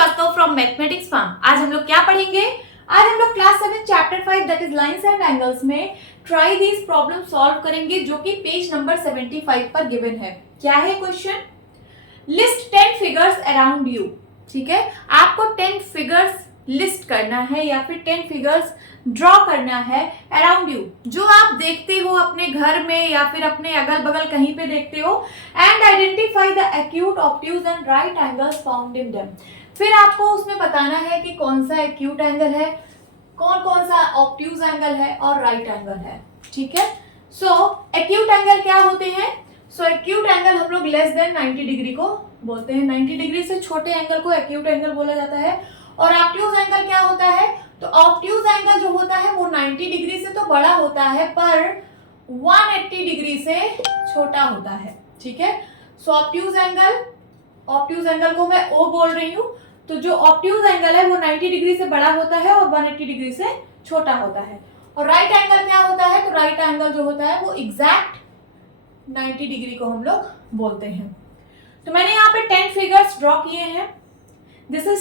Srivastava from mathematics farm. आज हम लोग क्या पढ़ेंगे? आज हम लोग class 7 chapter 5 that his lines and angles में ट्राई दीज प्रॉब्लम सॉल्व करेंगे, जो कि पेज नंबर 75 पर गिवन है। क्या है question? List 10 figures around you. ठीक है, आपको 10 फिगर्स लिस्ट करना है या फिर 10 फिगर्स ड्रॉ करना है अराउंड यू, जो आप देखते हो अपने घर में या फिर अपने अगल बगल कहीं पे देखते हो। And identify the acute, obtuse and right angles found in them. फिर आपको उसमें बताना है कि कौन सा एक्यूट एंगल है, कौन कौन सा ऑब्ट्यूज एंगल है और राइट एंगल है। ठीक है, सो एक्यूट एंगल क्या होते हैं? सो एक्यूट एंगल हम लोग लेस देन 90 डिग्री को बोलते हैं। 90 डिग्री से छोटे एंगल को एक्यूट एंगल बोला जाता है। और ऑब्ट्यूज एंगल क्या होता है? तो ऑब्ट्यूज एंगल जो होता है वो 90 डिग्री से तो बड़ा होता है पर 180 डिग्री से छोटा होता है। ठीक है, सो ऑब्ट्यूज एंगल को मैं O बोल रही हूँ। तो जो ऑब्ट्यूज एंगल है वो 90 डिग्री से बड़ा होता है और 180 डिग्री से छोटा होता है। और राइट एंगल क्या होता है? तो राइट एंगल जो होता है वो एग्जैक्ट 90 डिग्री को हम लोग बोलते हैं। तो मैंने यहाँ पे 10 फिगर्स ड्रॉ किए हैं। दिस इज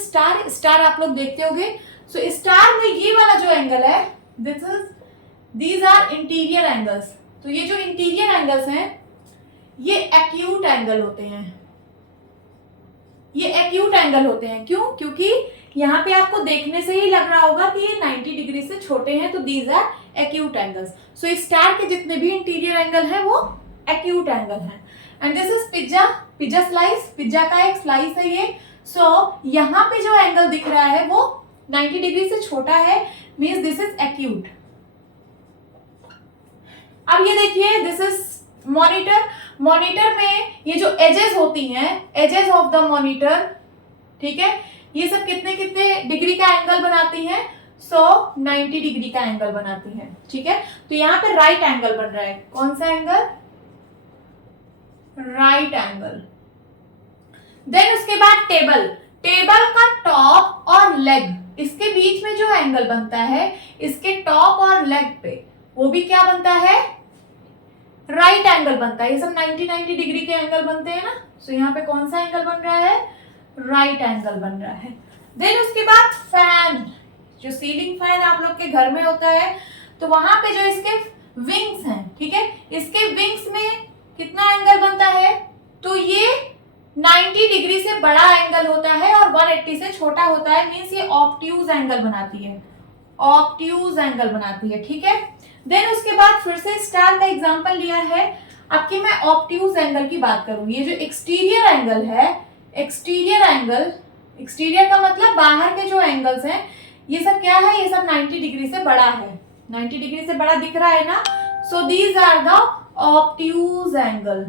स्टार आप लोग देखते होंगे। सो स्टार में ये वाला जो एंगल है, दीज आर इंटीरियर एंगल्स। तो ये जो इंटीरियर एंगल्स हैं ये एक्यूट एंगल होते हैं। ये एक्यूट एंगल होते हैं क्यों? क्योंकि यहाँ पे आपको देखने से ही लग रहा होगा कि ये 90 डिग्री से छोटे हैं, तो these are acute angles. So star के जितने भी इंटीरियर एंगल हैं वो एक्यूट एंगल हैं। And this is pizza slice, pizza का एक स्लाइस है ये। सो यहाँ पे जो एंगल दिख रहा है वो 90 डिग्री से छोटा है, मींस दिस इज एक्यूट। अब ये देखिए, दिस इज मॉनिटर में ये जो एजेस होती हैं, एजेस ऑफ द मॉनिटर, ठीक है, ये सब कितने कितने डिग्री का एंगल बनाती हैं? सो 90 डिग्री का एंगल बनाती हैं। ठीक है, तो यहाँ पे राइट एंगल बन रहा है। कौन सा एंगल? Right angle. देन उसके बाद टेबल का टॉप और लेग, इसके बीच में जो एंगल बनता है, इसके टॉप और लेग पे, वो भी क्या बनता है? राइट एंगल बनता है। ये सब 90 डिग्री के एंगल बनते हैं ना। सो यहाँ पे कौन सा एंगल बन रहा है? राइट एंगल बन रहा है। देन उसके बाद फैन, जो सीलिंग फैन आप लोग के घर में होता है, तो वहां पे जो इसके विंग्स हैं, ठीक है, इसके विंग्स में कितना एंगल बनता है? तो ये 90 डिग्री से बड़ा एंगल होता है और 180 से छोटा होता है, मींस ये ऑब्ट्यूज एंगल बनाती है। ऑब्ट्यूज एंगल बनाती है। ठीक है, देन उसके बाद फिर से स्टार का एग्जांपल लिया है। अब की मैं ऑब्ट्यूज एंगल की बात करूं, ये जो एक्सटीरियर एंगल है, एक्सटीरियर का मतलब बाहर के जो एंगल्स हैं, ये सब क्या है? ये सब 90 डिग्री से बड़ा है। 90 डिग्री से बड़ा दिख रहा है ना। So these are the obtuse angle.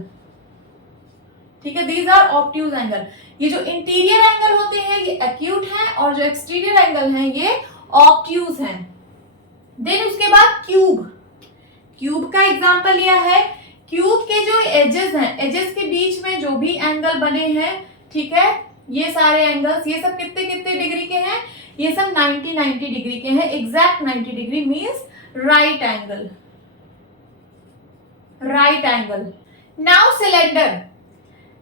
ठीक है, दीज आर ऑब्ट्यूज एंगल। ये जो इंटीरियर एंगल होते हैं ये एक्यूट हैं और जो एक्सटीरियर एंगल हैं ये ऑब्ट्यूज हैं। देन उसके बाद क्यूब का एग्जांपल लिया है। क्यूब के जो एजेस हैं, एजेस के बीच में जो भी एंगल बने हैं, ठीक है, ये सारे एंगल्स, ये सब कितने कितने डिग्री के हैं? ये सब 90 डिग्री के हैं। Exact 90 degree means right angle. Now cylinder,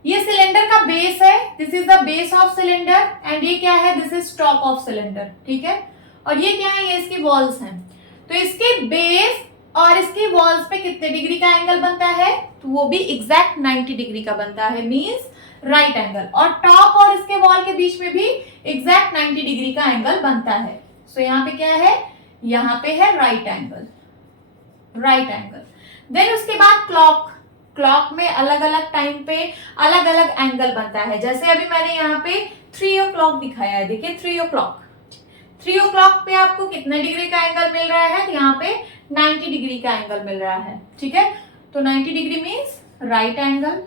ये सिलेंडर का बेस है। This is the base of cylinder and ये क्या है? This is top of cylinder. ठीक है, और ये क्या है? ये इसकी वॉल्स हैं। तो इसके बेस और इसके वॉल्स पे कितने डिग्री का एंगल बनता है? तो वो भी एग्जैक्ट 90 डिग्री का बनता है, मींस राइट एंगल। और टॉप और इसके वॉल के बीच में भी एग्जैक्ट 90 डिग्री का एंगल बनता है। सो यहाँ पे क्या है? यहाँ पे है राइट एंगल। देन उसके बाद क्लॉक में अलग अलग टाइम पे अलग अलग एंगल बनता है। जैसे अभी मैंने यहाँ पे 3 o'clock दिखाया है। देखिए 3 o'clock पे आपको कितने डिग्री का एंगल मिल रहा है? तो यहाँ पे 90 डिग्री का एंगल मिल रहा है। ठीक है, तो 90 degree means right angle.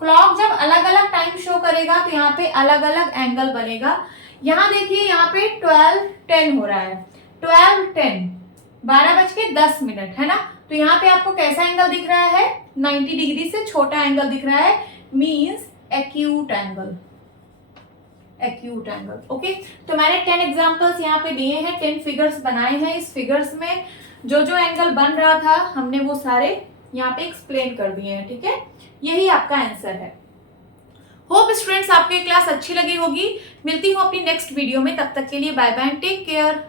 Clock जब अलग अलग टाइम शो करेगा तो यहाँ पे अलग अलग एंगल बनेगा। यहाँ देखिए, यहाँ पे 12:10 हो रहा है। 12:10, 12:10 है ना। तो यहाँ पे आपको कैसा एंगल दिख रहा है? 90 डिग्री से छोटा एंगल दिख रहा है, मींस एक्यूट एंगल। ओके, तो मैंने 10 एग्जांपल्स यहाँ पे दिए हैं, 10 फिगर्स बनाए हैं। इस फिगर्स में जो जो एंगल बन रहा था हमने वो सारे यहाँ पे एक्सप्लेन कर दिए हैं। ठीक है, यही आपका आंसर है। होप स्टूडेंट्स आपको ये क्लास अच्छी लगी होगी। मिलती हूँ अपनी नेक्स्ट वीडियो में, तब तक के लिए बाय बाय, टेक केयर।